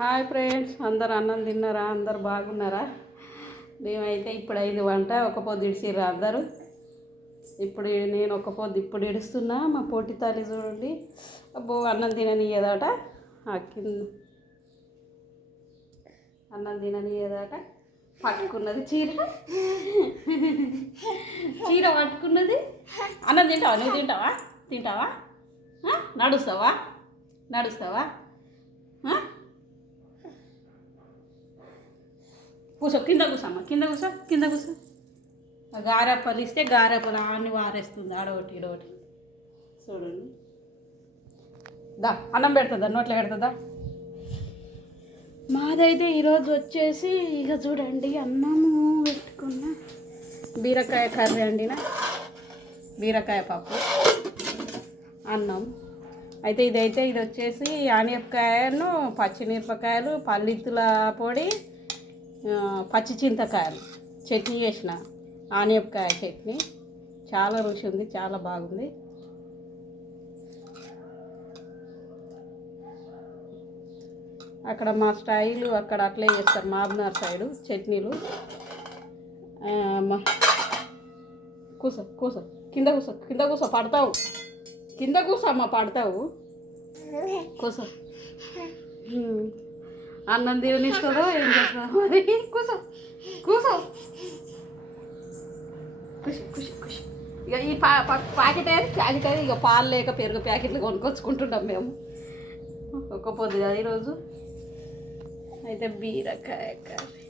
Hi friends, అందరు అన్నం తిన్నారా? అందరు బాగున్నారా? మేమైతే ఇప్పుడు అయింది వంట. ఒక పొద్దు ఇడిసిర్రా అందరు. ఇప్పుడు నేను ఒక పొద్దు ఇప్పుడు ఇడుస్తున్నా. మా పొట్టి తల్లి చూడండి, అబ్బో అన్నం తిననీయదట. కింద అన్నం తిననీయదట. పట్టుకున్నది చీర చీర పట్టుకున్నది. అన్నం తింటావా? నువ్వు తింటావా? తింటావా? నడుస్తావా? నడుస్తావా? కూర్చో, కింద కూర్చోమ్మ, కింద కూర్చో, కింద కూర్చో. గారెప్పలు ఇస్తే గారెప్పలు అన్ని వారేస్తుంది ఆడొకటి ఈడొకటి. చూడండి, దా అన్నం పెడుతుందా, నోట్లో పెడుతుందా. మాదైతే ఈరోజు వచ్చేసి ఇక చూడండి, అన్నము పెట్టుకున్న బీరకాయ కర్రీ వండిన, బీరకాయ పప్పు, అన్నం. అయితే ఇది వచ్చేసి ఆనియపకాయను, పచ్చిమిరపకాయలు, పల్లిత్తుల పొడి, పచ్చి చింతకాయలు చట్నీ చేసిన. ఆనియపకాయ చట్నీ చాలా రుచి ఉంది, చాలా బాగుంది. అక్కడ మా స్టైలు అక్కడ అట్లే చేస్తారు, మాబ్నార్ సైడు చట్నీలు. కూసో కూసో, కింద కూసో, కింద కూసో, పడతావు. కింద కూసమ్మా, పడతావు. కూసో. అన్నం తిననిస్తుందో ఏం చేస్తుందో మరి. కూసో కూసో. ఖుషి ఖుషి ఖుషి. ఇక ఈ ప్యాకెట్ అయితే ఇక పాలు లేక పెరుగు ప్యాకెట్లు కొనుక్కొచ్చుకుంటున్నాం మేము. ఒక పొద్దు కదా ఈరోజు. అయితే బీరకాయ కర్రీ,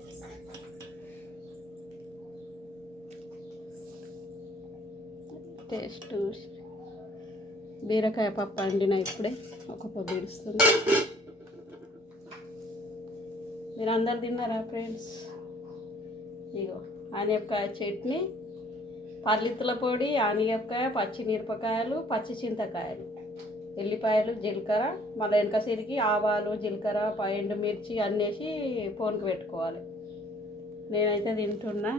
టేస్ట్ బీరకాయ పప్పు వండిన ఇప్పుడే. ఒక పొద్దు ఇడుస్తుంది. మీరు అందరు తిన్నారా ఫ్రెండ్స్? ఇగో ఆనియపకాయ చట్నీ, పల్లిత్తుల పొడి, ఆనియపకాయ, పచ్చిమిరపకాయలు, పచ్చి చింతకాయలు, ఎల్లిపాయలు, జీలకర్ర, మళ్ళీ వెనకసిరికి ఆవాలు, జీలకర్ర, ఎండుమిర్చి అన్నేసి పోన్కి పెట్టుకోవాలి. నేనైతే తింటున్నా,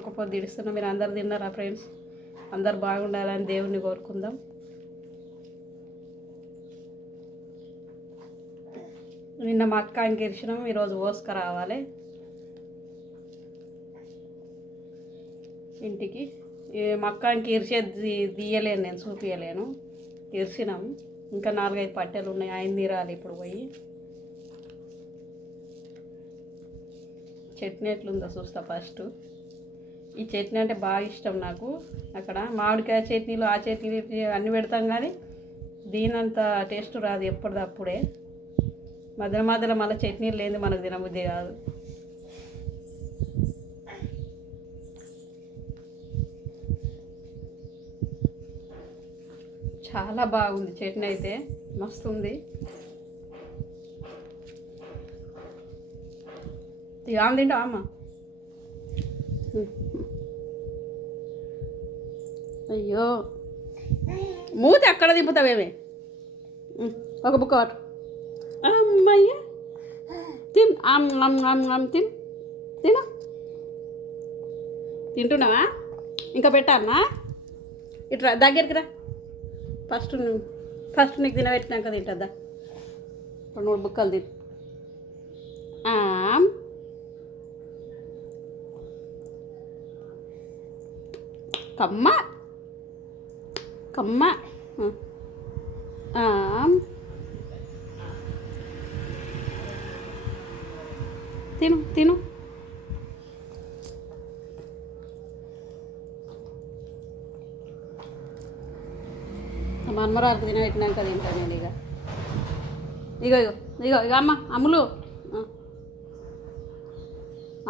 ఒక పొద్దు ఇడుస్తున్నా. మీరు అందరు తిన్నారా ఫ్రెండ్స్? అందరు బాగుండాలని దేవుణ్ణి కోరుకుందాం. నిన్న మా అక్క ఇంకిరిచినాం, ఈరోజు ఓసుక రావాలి ఇంటికి. మా అక్క ఇంకిరిచేది తీయలేను, నేను చూపించలేను. ఇరిచినాము, ఇంకా 4-5 పట్టెలు ఉన్నాయి, ఆయన తీరాలి ఇప్పుడు పోయి. చట్నీ ఎట్లుందో చూస్తా ఫస్ట్. ఈ చట్నీ అంటే బాగా ఇష్టం నాకు. అక్కడ మామిడికాయ చట్నీలు, ఆ చట్నీలు అన్నీ పెడతాం, కానీ దీనంత టేస్ట్ రాదు ఎప్పటిదప్పుడే. మధ్యలో మధ్యలో మళ్ళీ చట్నీలు లేని మనకు తినబుద్ధి కాదు. చాలా బాగుంది చట్నీ, అయితే మస్తు ఉంది. ఆమె తింటావా అమ్మ? అయ్యో, మూత ఎక్కడ దింపుతావేమే? ఒక బుక్క వాటర్. అమ్మయ్య, తిన్. తిన్ తిన. తింటున్నావా? ఇంకా పెట్టాలనా? ఇట్రా, దగ్గరికి రా. ఫస్ట్ నీకు తినబెట్టినాక తింటుందా? 2-3 బుక్కలు తిన్. కమ్మ కమ్మ. తిను తిను. మన్మరాలకు తినబెట్టినాక తింటాను నేను. ఇక ఇగో ఇగో ఇక అమ్మ, అమ్ములు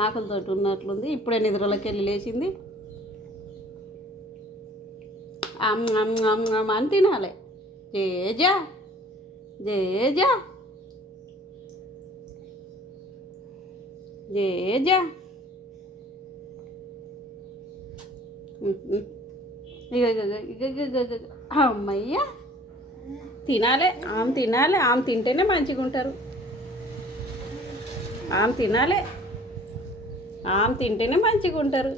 ఆకలితో ఉన్నట్లుంది. ఇప్పుడే నిద్రలోకి వెళ్ళి లేచింది. అని తినాలి. Jeja Jeja Jeja. ఇక అమ్మయ్య, తినాలి. తినాలి. తింటేనే మంచిగా ఉంటారు. తినాలి. తింటేనే మంచిగా ఉంటారు.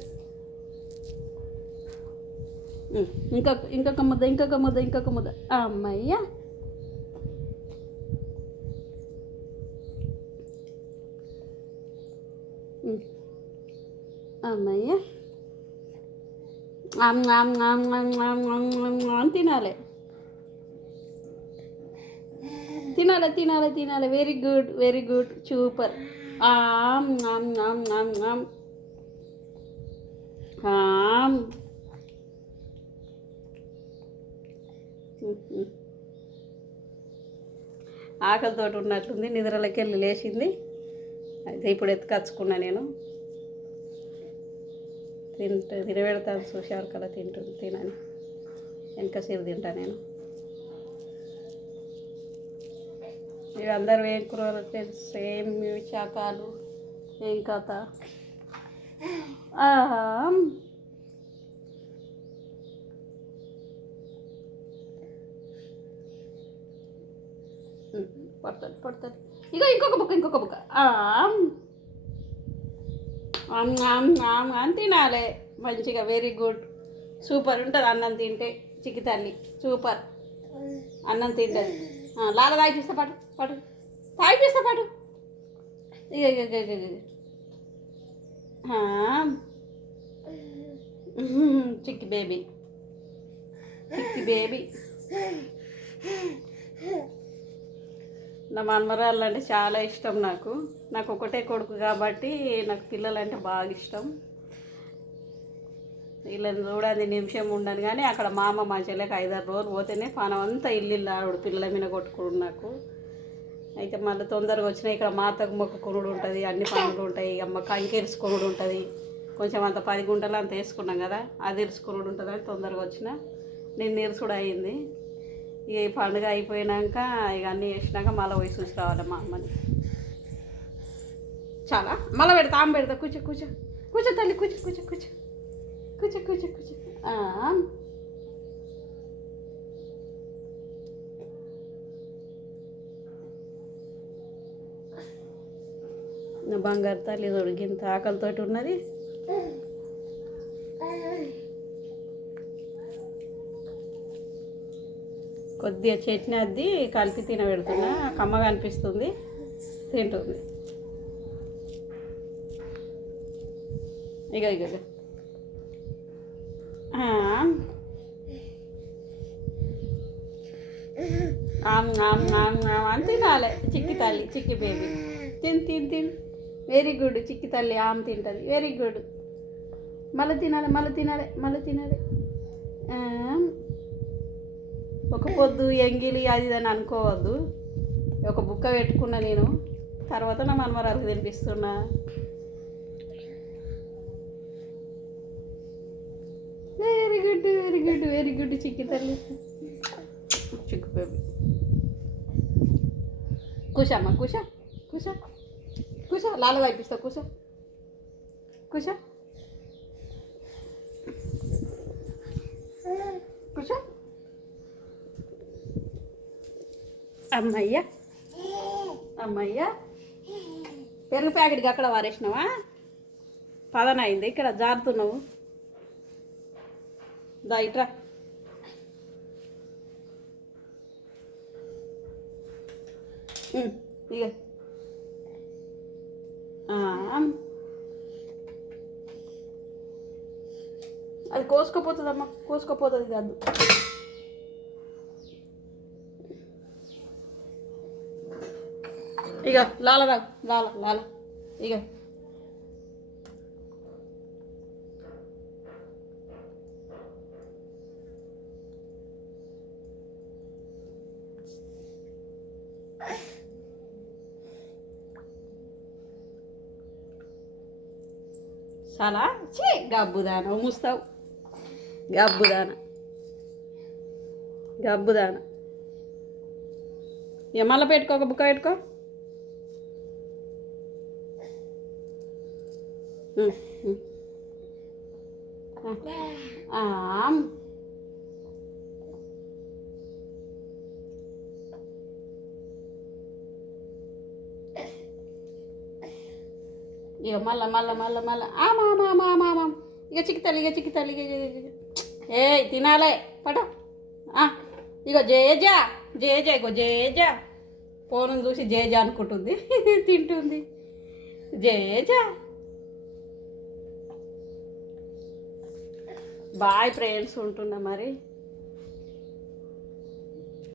ఇంకొక ముద్ద. అమ్మయ్య, అమ్మయ్య అని తినాలి తినాలి తినాలి తినాలి. Very good very good super. ఆమ్ ఆమ్ ఆమ్ ఆమ్ ఆమ్ ఆమ్. ఆకలితో ఉన్నట్లుంది, నిద్రలోకి వెళ్ళి లేచింది. అయితే ఇప్పుడు ఎత్తుకచ్చుకున్నా నేను. తినబెడతాను చూశారు కదా, తింటుంది తినని. వెనక సిరి తింటా నేను. ఇవి అందరూ ఏం కూరలు సేమ్ శాకాలు ఏం కథ. పడుతుంది పడుతుంది. ఇగో ఇంకొక బుక్క అని తినాలి మంచిగా. వెరీ గుడ్ సూపర్ ఉంటుంది అన్నం తింటే. చిక్కి తల్లి సూపర్ అన్నం తింటుంది. లాల తాగిపిస్తా పాటు పాటు తాగిపిస్తా పాటు. ఇక ఇక ఇక ఇక చిక్కి బేబీ చిక్కి బేబీ. నా మనమరాళ్ళు అంటే చాలా ఇష్టం నాకు. నాకు ఒకటే కొడుకు కాబట్టి నాకు పిల్లలంటే బాగా ఇష్టం. వీళ్ళని చూడండి నిమిషం ఉండను కానీ అక్కడ మా అమ్మ మా చెల్లెకి 5-6 రోజులు పోతేనే పానం అంతా ఇల్లు ఆవిడ పిల్లల మీద కొట్టుకున్నాడు నాకు. అయితే మళ్ళీ తొందరగా వచ్చినా ఇక్కడ మాతకు మొక్కుకునుడు ఉంటుంది, అన్ని పనులు ఉంటాయి. అమ్మ కంకెరుసుకునుడు ఉంటుంది. కొంచెం అంత 10 గుంటలు అంత వేసుకున్నాం కదా, అది ఇరుసుకునుడు ఉంటుంది అని తొందరగా వచ్చిన. నేను ఇరుసుడు అయింది. ఇక ఈ పండుగ అయిపోయినాక ఇక అన్నీ వేసినాక మళ్ళీ పోయి చూసి రావాలి మా అమ్మని. చాలా మళ్ళీ పెడతా ఆమె పెడతా. కూర్చో కూర్చో కూర్చో తల్లి కూర్చో కూర్చో కూర్చో కూర్చో కూర్చో కూర్చో. నా బంగారు తల్లి దొడిగింత ఆకలితోటి ఉన్నది. కొద్దిగా చట్నీ అద్ది కలిపి తినబెడుతున్నా, కమ్మగా అనిపిస్తుంది, తింటుంది. ఇక ఇక అని తినాలి. చిక్కి తల్లి చిక్కి బేబీ తిన్ తిన్ తిన్. వెరీ గుడ్ చిక్కి తల్లి ఆమె తింటుంది. Very good. మళ్ళీ తినాలి మళ్ళీ తినాలి మళ్ళీ తినాలి. ఒక పొద్దు ఎంగిలి అది అని అనుకోవద్దు. ఒక బుక్క పెట్టుకున్నా నేను, తర్వాత నా మనమరాలకు తినిపిస్తున్నా. Very good very good very good చిక్కి తల్లి చిక్కు బేబీ. కూసమ్మా కూసా కూసా కూసా. లాల తాగిపిస్తా కూసా కూసా కూసా. అమ్మయ్య అమ్మయ్య. పెరుగు ప్యాకెట్కి అక్కడ వారేసినావా? పదనైంది ఇక్కడ జారుతున్నావు. దా ఇట్రా. ఇక అది కోసుకోపోతుందమ్మా, కోసుకోపోతుంది కాదు. ఇక లాల లాల లాల. ఇక చాలా చే గబ్బుదాన మూస్తావు. గబ్బుదాన గబ్బుదాన. ఇక మళ్ళీ పెట్టుకో, ఒక బుక్క పెట్టుకో. ఇక మళ్ళా మళ్ళా మళ్ళా మళ్ళా ఆమా. ఇక చిక్కుతాలి ఇక చిక్కుతాలి. ఇక ఏ తినాలే పట. ఇగో జేజా జేజా. ఇగో జేజా ఫోన్ చూసి జేజా అనుకుంటుంది, తింటుంది. జేజా బాయ్ ఫ్రెండ్స్, ఉంటున్నా మరి.